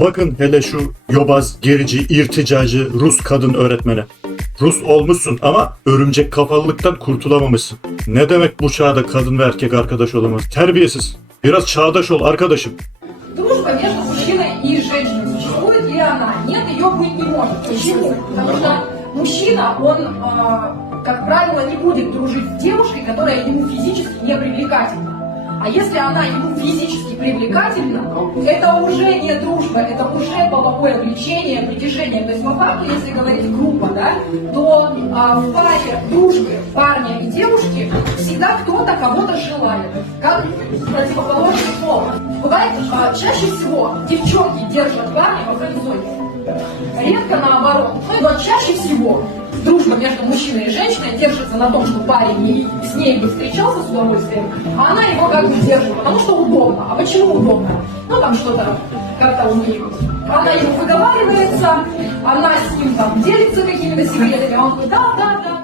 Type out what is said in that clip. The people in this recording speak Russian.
Bakın hele şu yobaz, gerici, irticacı Rus kadın öğretmene. Rus olmuşsun ama örümcek kafalılıktan kurtulamamışsın. Ne demek bu çağda kadın ve erkek arkadaş olamaz? Terbiyesiz. Biraz çağdaş ol arkadaşım. Дружба между мужчиной и женщиной существует ли она? Нет, ее быть не может. Почему? Потому что мужчина, он, как правило, не будет дружить с девушкой, которая ему физически не привлекательна. А если она ему физически привлекательна, это уже не дружба, это уже половое влечение, притяжение. То есть по факту, если говорить грубо, да, то в паре дружбы парня и девушки всегда кто-то кого-то желает, как противоположный пол. Бывает, чаще всего девчонки держат парня в горизонте, редко наоборот, но чаще всего дружба между мужчиной и женщиной держится на том, что парень с ней бы встречался с удовольствием, а она его как бы держит, потому что удобно. А почему удобно? Ну там что-то как-то у них. Она ему выговаривается, она с ним там делится какими-то секретами, а он говорит, да,